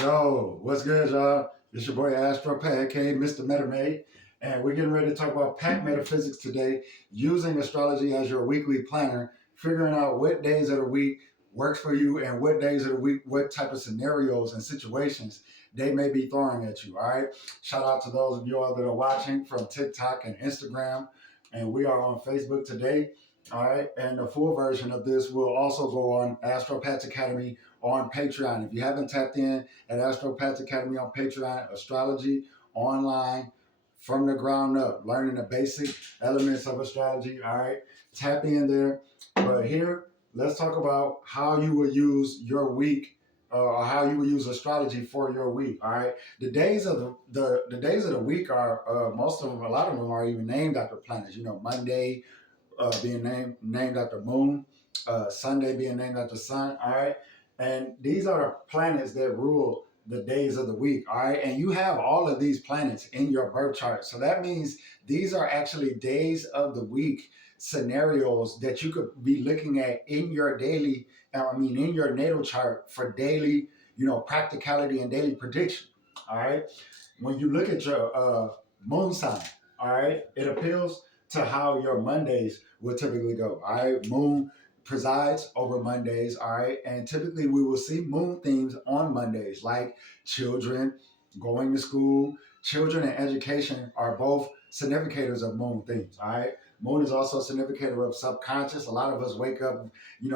Yo, what's good, y'all? It's your boy Astro aka Mr. MetaMade, and we're getting ready to talk about pack metaphysics today, using astrology as your weekly planner, figuring out what days of the week works for you and what days of the week, what type of scenarios and situations they may be throwing at you. All right. Shout out to those of you all that are watching from TikTok and Instagram, and we are on Facebook today. All right, and the full version of this will also go on Astropatch Academy on Patreon. If you haven't tapped in at Astropatch Academy on Patreon, astrology online from the ground up, learning the basic elements of astrology. All right, tap in there. But here, let's talk about how you would use your week, or how you would use astrology for your week. All right, the days of the days of the week are most of them, a lot of them are even named after planets. You know, Monday being named after moon, Sunday being named after sun. All right, and these are the planets that rule the days of the week. All right, and you have all of these planets in your birth chart, so that means these are actually days of the week scenarios that you could be looking at in your daily. I mean, in your natal chart for daily, practicality and daily prediction. All right, when you look at your moon sign, all right, it appeals to how your Mondays will typically go. All right, moon presides over Mondays. All right, and typically we will see moon themes on Mondays, like children going to school. Children and education are both significators of moon themes. All right. Moon is also a significator of subconscious. A lot of us wake up,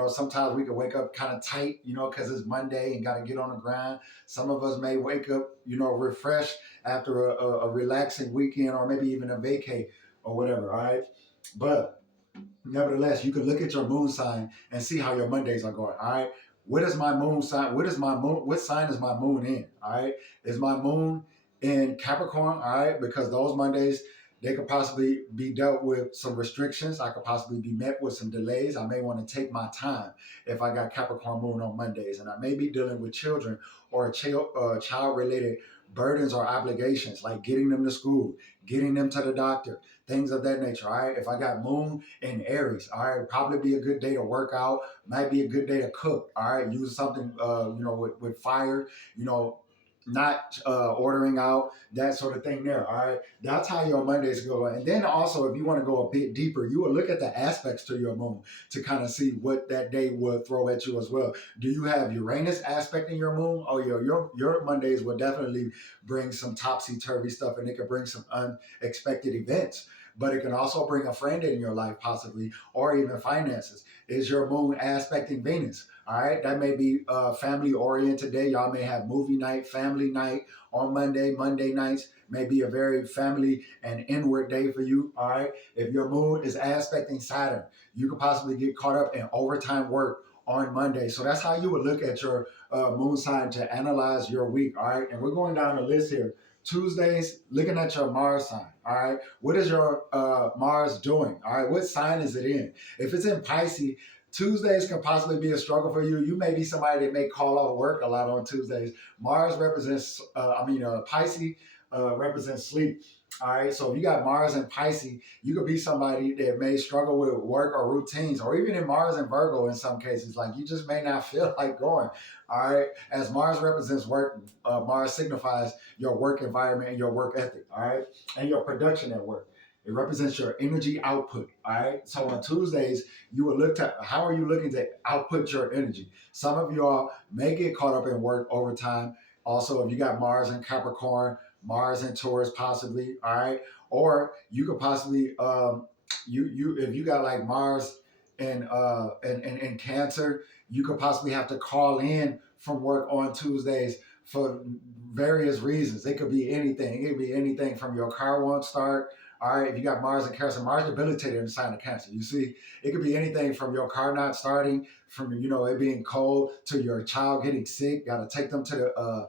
sometimes we can wake up kind of tight, because it's Monday and got to get on the grind. Some of us may wake up, refreshed after a relaxing weekend or maybe even a vacay or whatever. All right. But nevertheless, you can look at your moon sign and see how your Mondays are going. All right. What is my moon sign? What is my moon? What sign is my moon in? All right. Is my moon in Capricorn? All right. Because those Mondays, they could possibly be dealt with some restrictions. I could possibly be met with some delays. I may want to take my time if I got Capricorn moon on Mondays. And I may be dealing with children or child related burdens or obligations, like getting them to school, getting them to the doctor, things of that nature. All right. If I got moon in Aries, all right, probably be a good day to work out, might be a good day to cook. All right. Use something, with fire, not ordering out, that sort of thing there. All right. That's how your Mondays go. And then also, if you want to go a bit deeper, you will look at the aspects to your moon to kind of see what that day will throw at you as well. Do you have Uranus aspect in your moon? Oh, your Mondays will definitely bring some topsy-turvy stuff, and it can bring some unexpected events. But it can also bring a friend in your life, possibly, or even finances. Is your moon aspecting Venus? All right, that may be a family oriented day. Y'all may have movie night, family night on Monday. Monday nights may be a very family and inward day for you. All right, if your moon is aspecting Saturn, you could possibly get caught up in overtime work on Monday. So that's how you would look at your moon sign to analyze your week. All right, and we're going down the list here. Tuesdays, looking at your Mars sign. All right, what is your Mars doing? All right, what sign is it in? If it's in Pisces, Tuesdays can possibly be a struggle for you. You may be somebody that may call off work a lot on Tuesdays. Mars represents, Pisces represents sleep. All right, so if you got Mars and Pisces, you could be somebody that may struggle with work or routines, or even in Mars and Virgo in some cases. Like you just may not feel like going. All right, as Mars represents work, Mars signifies your work environment and your work ethic. All right, and your production at work. It represents your energy output. All right. So on Tuesdays, you will look at how are you looking to output your energy. Some of y'all may get caught up in work overtime. Also, if you got Mars in Capricorn, Mars in Taurus, possibly. All right. Or you could possibly you if you got like Mars in Cancer, you could possibly have to call in from work on Tuesdays for various reasons. It could be anything. It could be anything from your car won't start. All right, if you got Mars in Cancer, Mars debilitated in the sign of Cancer. You see, it could be anything from your car not starting, from it being cold, to your child getting sick. Got to take them to the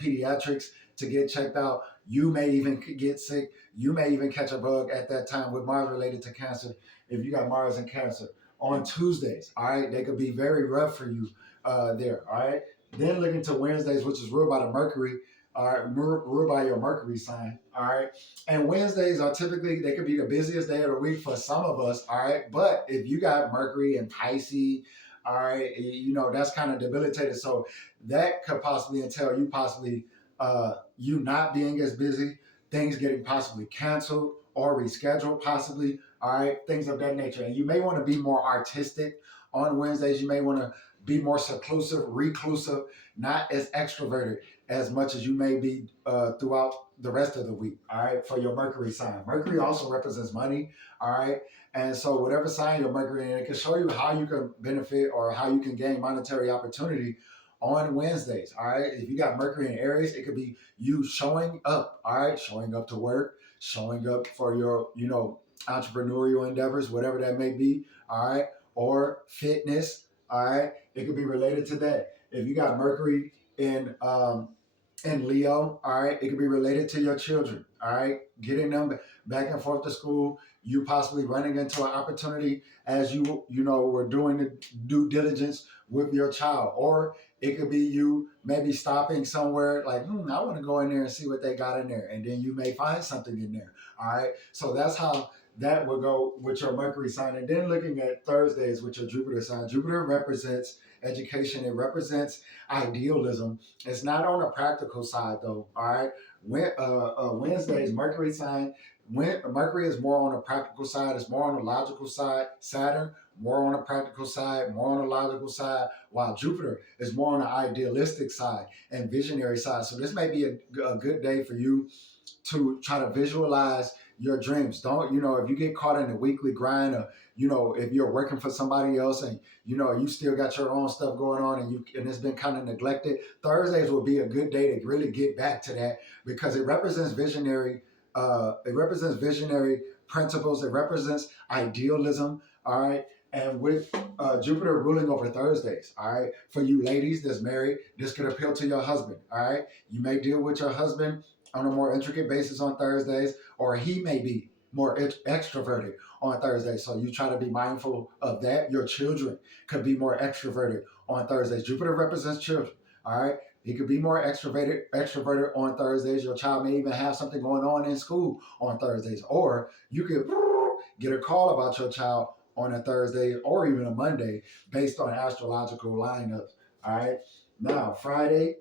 pediatrics to get checked out. You may even get sick. You may even catch a bug at that time with Mars related to Cancer. If you got Mars in Cancer on Tuesdays, all right, they could be very rough for you there. All right. Then looking to Wednesdays, which is ruled by the Mercury, all right, ruled by your Mercury sign, all right. And Wednesdays are typically, they could be the busiest day of the week for some of us, all right. But if you got Mercury and Pisces, all right, that's kind of debilitated. So that could possibly entail you possibly you not being as busy, things getting possibly canceled or rescheduled, possibly, all right, things of that nature. And you may want to be more artistic on Wednesdays. You may want to be more seclusive, reclusive, not as extroverted as much as you may be throughout the rest of the week, all right, for your Mercury sign. Mercury also represents money, all right? And so whatever sign your Mercury in, it can show you how you can benefit or how you can gain monetary opportunity on Wednesdays, all right? If you got Mercury in Aries, it could be you showing up, all right? Showing up to work, showing up for your, entrepreneurial endeavors, whatever that may be, all right? Or fitness, all right? It could be related to that. If you got Mercury in Leo, all right, it could be related to your children, all right, getting them back and forth to school. You possibly running into an opportunity as were doing the due diligence with your child, or it could be you maybe stopping somewhere like, I want to go in there and see what they got in there, and then you may find something in there, all right. So that's how that will go with your Mercury sign. And then looking at Thursdays with your Jupiter sign. Jupiter represents education. It represents idealism. It's not on the practical side though. All right. Wednesdays, Mercury sign. Mercury is more on the practical side. It's more on the logical side. Saturn, more on the practical side, more on the logical side. While Jupiter is more on the idealistic side and visionary side. So this may be a good day for you to try to visualize your dreams. Don't, if you get caught in the weekly grind, or, if you're working for somebody else and, you still got your own stuff going on and it's been kind of neglected, Thursdays will be a good day to really get back to that because it represents visionary principles. It represents idealism. All right. And with Jupiter ruling over Thursdays, all right, for you ladies that's married, this could appeal to your husband. All right. You may deal with your husband on a more intricate basis on Thursdays, or he may be more extroverted on Thursdays. So you try to be mindful of that. Your children could be more extroverted on Thursdays. Jupiter represents children. All right. He could be more extroverted on Thursdays. Your child may even have something going on in school on Thursdays. Or you could get a call about your child on a Thursday or even a Monday based on astrological lineups. All right. Now, Friday,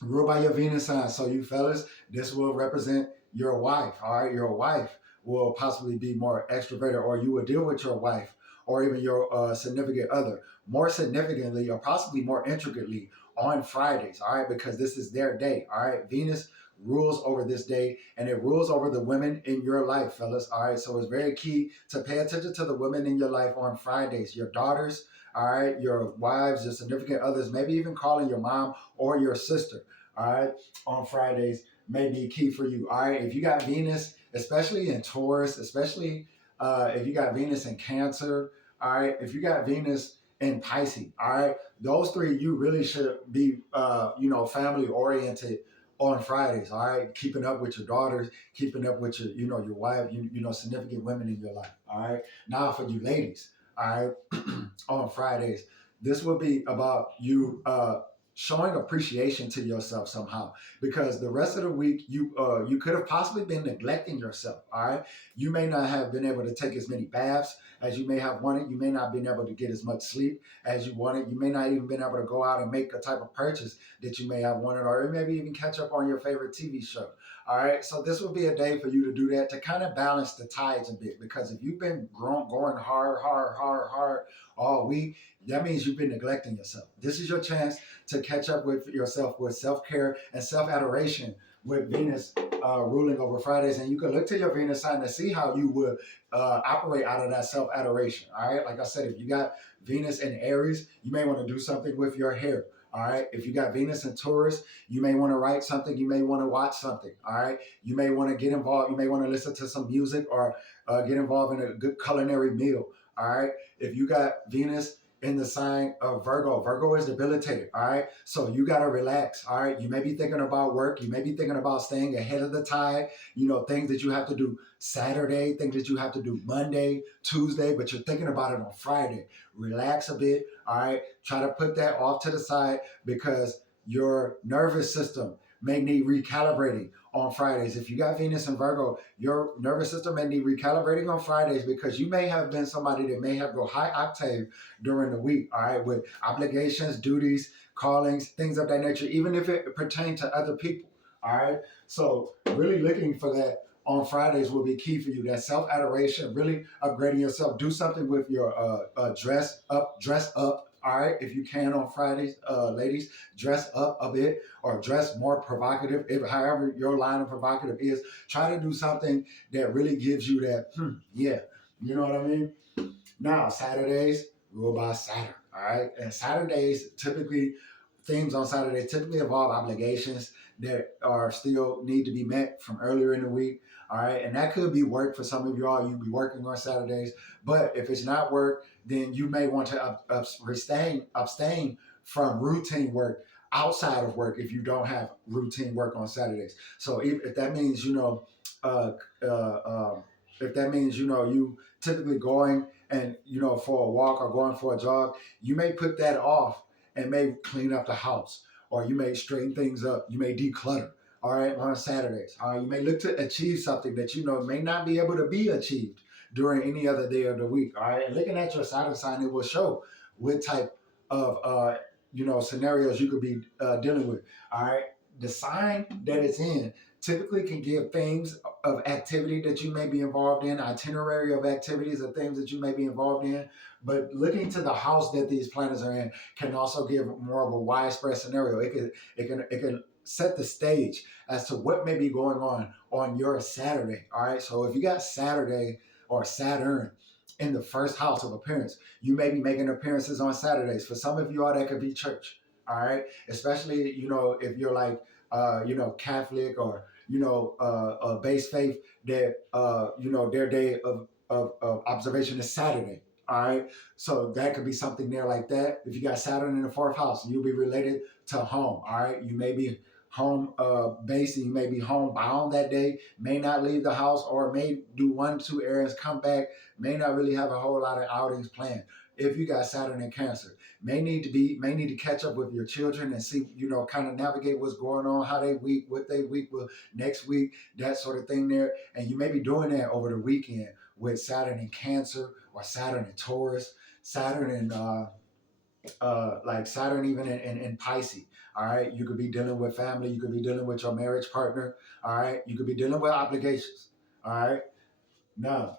ruled by your Venus sign. So you fellas, this will represent your wife. All right, your wife will possibly be more extroverted, or you will deal with your wife or even your significant other more significantly or possibly more intricately on Fridays. All right, because this is their day. All right, Venus rules over this day and it rules over the women in your life, fellas. All right, so it's very key to pay attention to the women in your life on Fridays. Your daughters, all right, your wives, your significant others, maybe even calling your mom or your sister, all right, on Fridays may be key for you. All right, if you got Venus, especially in Taurus, especially if you got Venus in Cancer, all right, if you got Venus in Pisces, all right, those three, you really should be, family oriented on Fridays, all right, keeping up with your daughters, keeping up with your wife, significant women in your life, all right. Now for you ladies, all right, on Fridays, this will be about you showing appreciation to yourself somehow, because the rest of the week you could have possibly been neglecting yourself. All right, you may not have been able to take as many baths as you may have wanted. You may not have been able to get as much sleep as you wanted. You may not even been able to go out and make a type of purchase that you may have wanted, or maybe even catch up on your favorite TV show. All right, so this will be a day for you to do that, to kind of balance the tides a bit, because if you've been going hard all week, that means you've been neglecting yourself. This is your chance to catch up with yourself with self-care and self-adoration with Venus ruling over Fridays. And you can look to your Venus sign to see how you would operate out of that self-adoration. All right, like I said, if you got Venus in Aries, you may want to do something with your hair. All right, if you got Venus in Taurus, you may want to write something, you may want to watch something. All right, you may want to get involved, you may want to listen to some music, or get involved in a good culinary meal. All right, if you got Venus in the sign of Virgo. Virgo is debilitated, all right? So you got to relax, all right? You may be thinking about work. You may be thinking about staying ahead of the tide, things that you have to do Saturday, things that you have to do Monday, Tuesday, but you're thinking about it on Friday. Relax a bit, all right? Try to put that off to the side, because your nervous system may need recalibrating on Fridays. If you got Venus and Virgo, your nervous system may need recalibrating on Fridays because you may have been somebody that may have go high octave during the week, all right, with obligations, duties, callings, things of that nature, even if it pertains to other people, all right? So really looking for that on Fridays will be key for you. That self adoration, really upgrading yourself. Do something with your dress up. All right, if you can on Fridays, ladies, dress up a bit or dress more provocative. If however your line of provocative is, try to do something that really gives you that. Yeah, you know what I mean. Now Saturdays ruled by Saturn. All right, and Saturdays typically themes on Saturday typically involve obligations that are still need to be met from earlier in the week. All right, and that could be work for some of y'all. You'll be working on Saturdays, but if it's not work, then you may want to abstain from routine work outside of work if you don't have routine work on Saturdays. So if that means uh, uh, um, if that means you typically going and for a walk or going for a jog, you may put that off and may clean up the house, or you may straighten things up. You may declutter. All right, on Saturdays. All right, you may look to achieve something that may not be able to be achieved during any other day of the week. All right, and looking at your Saturn sign, it will show what type of scenarios you could be dealing with. All right, the sign that it's in typically can give themes of activity that you may be involved in, itinerary of activities or things that you may be involved in. But looking to the house that these planets are in can also give more of a widespread scenario. It can set the stage as to what may be going on your Saturday. All right. So if you got Saturday or Saturn in the first house of appearance, you may be making appearances on Saturdays. For some of you all, that could be church. All right. Especially, if you're like, Catholic or, base faith that, their day of observation is Saturday. All right. So that could be something there like that. If you got Saturn in the fourth house, you'll be related to home. All right. You may be home based, and you may be home bound that day, may not leave the house, or may do 1 2 errands, come back, may not really have a whole lot of outings planned. If you got Saturn in Cancer, may need to catch up with your children and see, kind of navigate what's going on, how they week, what they week will next week, that sort of thing there. And you may be doing that over the weekend with Saturn in Cancer or Saturn in Taurus, Saturn in like Saturn even in Pisces. All right, you could be dealing with family, you could be dealing with your marriage partner. All right, you could be dealing with obligations. All right, now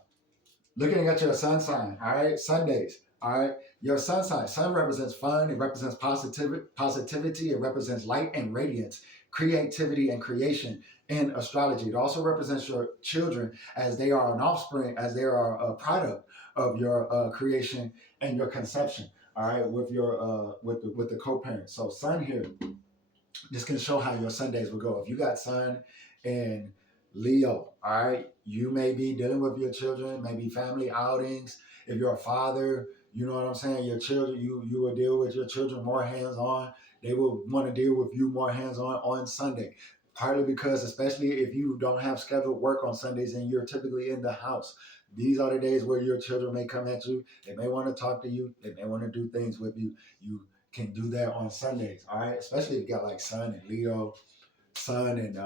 looking at your sun sign. All right, Sundays. All right, your sun sign. Sun represents fun. It represents positivity. It represents light and radiance, creativity and creation in astrology. It also represents your children as they are an offspring, as they are a product of your creation and your conception. All right, with your with the co-parent. So sun here, this can show how your Sundays will go. If you got Sun in Leo, all right, you may be dealing with your children, maybe family outings. If you're a father, you know what I'm saying, your children, you will deal with your children more hands-on. They will want to deal with you more hands-on Sunday. Partly because, especially if you don't have scheduled work on Sundays and you're typically in the house, these are the days where your children may come at you. They may want to talk to you. They may want to do things with you. You can do that on Sundays, all right? Especially if you got like Sun and Leo, Sun and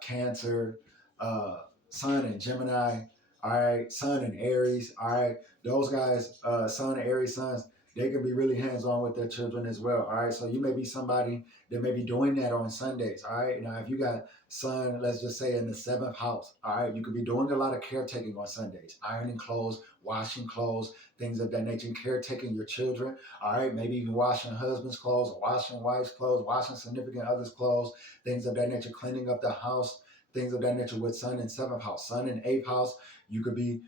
Cancer, uh, Sun and Gemini, all right? Sun and Aries, all right? Those guys, Sun and Aries sons, they can be really hands-on with their children as well, all right? So you may be somebody that may be doing that on Sundays, all right? Now, if you got Sun, let's just say in the seventh house, all right? You could be doing a lot of caretaking on Sundays, ironing clothes, washing clothes, things of that nature, caretaking your children, all right? Maybe even washing husband's clothes, or washing wife's clothes, washing significant other's clothes, things of that nature, cleaning up the house, things of that nature with Sun in seventh house. Sun in eighth house, you could be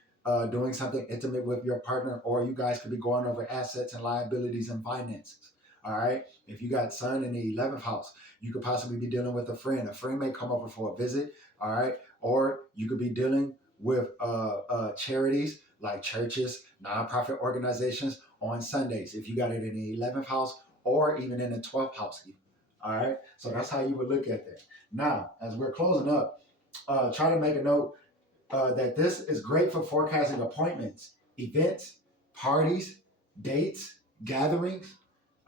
doing something intimate with your partner, or you guys could be going over assets and liabilities and finances. All right. If you got Sun in the 11th house, you could possibly be dealing with a friend. A friend may come over for a visit. All right. Or you could be dealing with charities like churches, nonprofit organizations on Sundays. If you got it in the 11th house or even in the 12th house. All right. So that's how you would look at that. Now, as we're closing up, try to make a note that this is great for forecasting appointments, events, parties, dates, gatherings,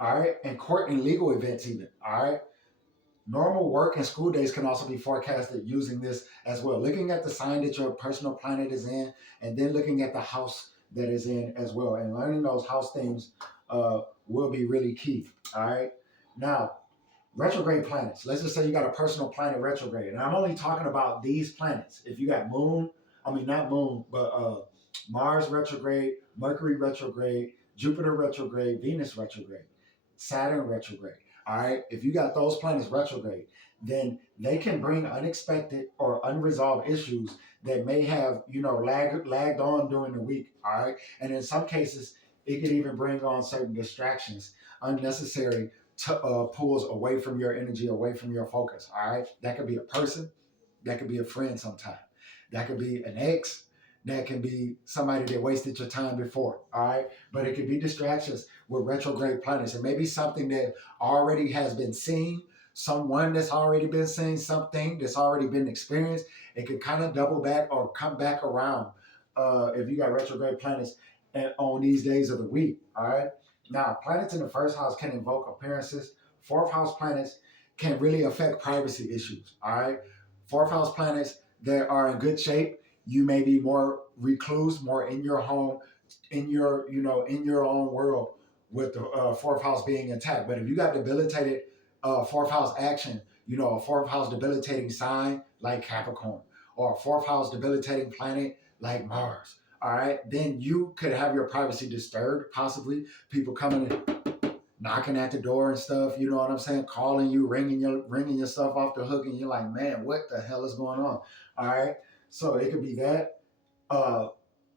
all right, and court and legal events even, all right. Normal work and school days can also be forecasted using this as well. Looking at the sign that your personal planet is in, and then looking at the house that is in as well. And learning those house themes will be really key. All right. Now, retrograde planets. Let's just say you got a personal planet retrograde. And I'm only talking about these planets. If you got moon, I mean, not moon, but Mars retrograde, Mercury retrograde, Jupiter retrograde, Venus retrograde, Saturn retrograde. All right. If you got those planets retrograde, then they can bring unexpected or unresolved issues that may have, lagged on during the week. All right. And in some cases, it could even bring on certain distractions, unnecessary pulls away from your energy, away from your focus. All right. That could be a person, that could be a friend sometime, that could be an ex, that can be somebody that wasted your time before. All right. But it could be distractions with retrograde planets. It may be something that already has been seen, someone that's already been seen, something that's already been experienced. It could kind of double back or come back around if you got retrograde planets on these days of the week. All right. Now, planets in the first house can invoke appearances. Fourth house planets can really affect privacy issues. All right. Fourth house planets that are in good shape, you may be more recluse, more in your home, in your own world with the fourth house being intact. But if you got debilitated fourth house action, a fourth house debilitating sign like Capricorn, or a fourth house debilitating planet like Mars, all right, then you could have your privacy disturbed, possibly people coming in, knocking at the door and stuff, you know what I'm saying, calling you, ringing your stuff off the hook, and you're like, man, what the hell is going on? All right. So it could be that. Uh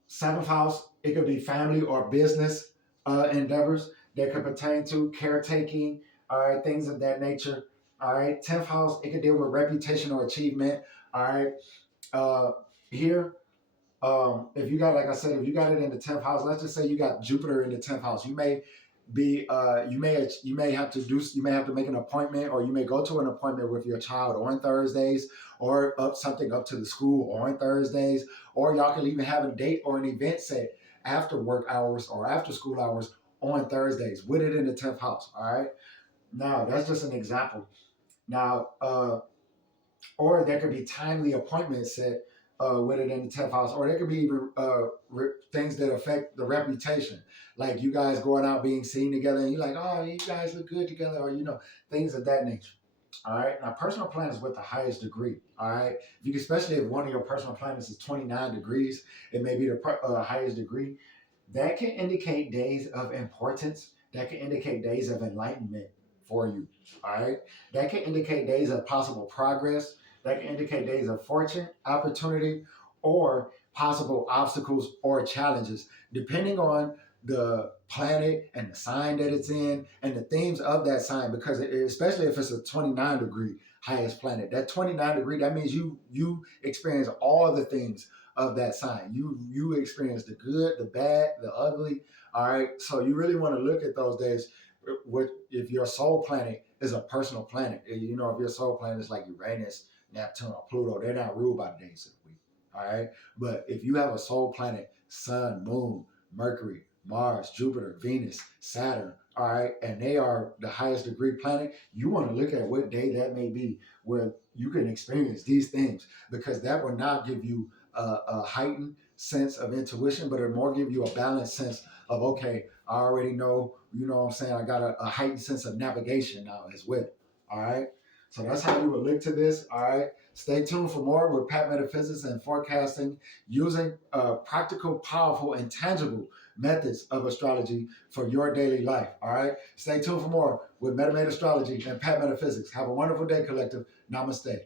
Seventh house, it could be family or business endeavors that could pertain to caretaking, all right, things of that nature. All right. 10th house, it could deal with reputation or achievement. All right. Uh here, if you got, like I said, if you got it in the 10th house, let's just say you got Jupiter in the 10th house, you may you may have to make an appointment, or you may go to an appointment with your child on Thursdays, or up to the school on Thursdays, or y'all can even have a date or an event set after work hours or after school hours on Thursdays with it in the 10th house. All right. Now that's just an example. Now or there could be timely appointments set with it in the 10th house, or there could be even things that affect the reputation, like you guys going out being seen together, and you're like, oh, you guys look good together, or things of that nature. All right. Now, personal planets with the highest degree. All right. If you, especially if one of your personal planets is 29 degrees, it may be the highest degree. That can indicate days of importance. That can indicate days of enlightenment for you. All right. That can indicate days of possible progress. That can indicate days of fortune, opportunity, or possible obstacles or challenges, depending on the planet and the sign that it's in and the themes of that sign. Because especially if it's a 29-degree highest planet, that 29-degree, that means you experience all the things of that sign. You experience the good, the bad, the ugly. All right. So you really want to look at those days. What if your soul planet is a personal planet? If your soul planet is like Uranus, Neptune, or Pluto, they're not ruled by the days of the week. All right. But if you have a soul planet, Sun, Moon, Mercury, Mars, Jupiter, Venus, Saturn, all right, and they are the highest degree planet, you want to look at what day that may be where you can experience these things, because that will not give you a heightened sense of intuition, but it more give you a balanced sense of, okay, I already know, what I'm saying, I got a heightened sense of navigation now as well. All right. So that's how you would look to this. All right. Stay tuned for more with Pat Metaphysics and forecasting using practical, powerful, and tangible methods of astrology for your daily life. All right. Stay tuned for more with Metamate Astrology and Pat Metaphysics. Have a wonderful day, collective. Namaste.